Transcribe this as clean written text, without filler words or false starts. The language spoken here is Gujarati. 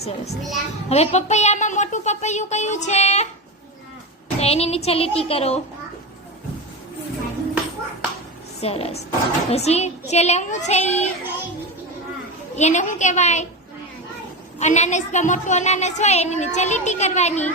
સરસ. હવે પપૈયામાં મોટું પપૈયું કયું છે? તો એની નીચે લીટી કરો. સરસ. પછી છેલ્લે શું છે એને શું કહેવાય? અનાનસમાં મોટું અનાનસ હોય એની નીચે લીટી કરવાની.